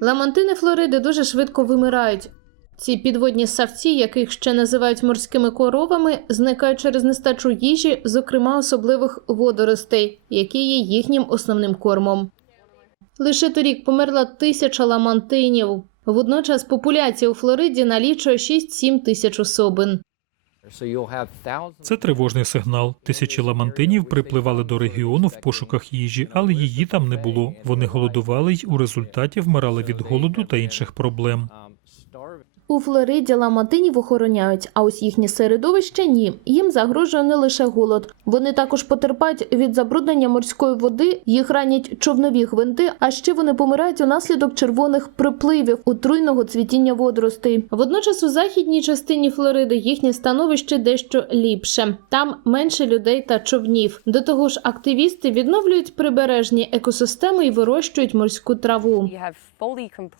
Ламантини Флориди дуже швидко вимирають. Ці підводні савці, яких ще називають морськими коровами, зникають через нестачу їжі, зокрема особливих водоростей, які є їхнім основним кормом. Лише торік померла тисяча ламантинів. Водночас популяція у Флориді налічує 6-7 тисяч особин. Це тривожний сигнал. Тисячі ламантинів припливали до регіону в пошуках їжі, але її там не було. Вони голодували й у результаті вмирали від голоду та інших проблем. У Флориді ламантинів охороняють, а ось їхнє середовище ні. Їм загрожує не лише голод. Вони також потерпають від забруднення морської води, їх ранять човнові гвинти, а ще вони помирають унаслідок червоних припливів отруйного цвітіння водоростей. Водночас у західній частині Флориди їхнє становище дещо ліпше. Там менше людей та човнів. До того ж, активісти відновлюють прибережні екосистеми і вирощують морську траву.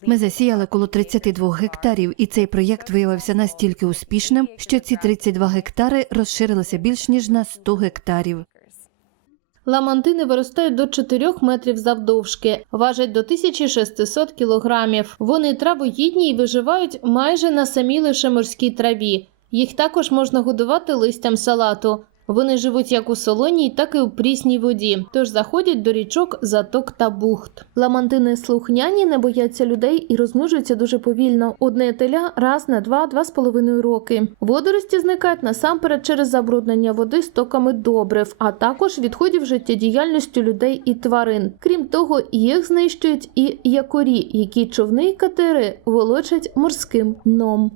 Ми засіяли коло 32 гектарів, і цей проєкт виявився настільки успішним, що ці 32 гектари розширилися більш ніж на 100 гектарів. Ламантини виростають до 4 метрів завдовжки, важать до 1600 кілограмів. Вони травоїдні і виживають майже на самій лише морській траві. Їх також можна годувати листям салату. Вони живуть як у солоній, так і у прісній воді, тож заходять до річок, заток та бухт. Ламантини слухняні, не бояться людей і розмножуються дуже повільно. Одне теля раз на два-два з половиною роки. Водорості зникають насамперед через забруднення води стоками добрив, а також відходів життєдіяльності людей і тварин. Крім того, їх знищують і якорі, які човни й катери волочать морським дном.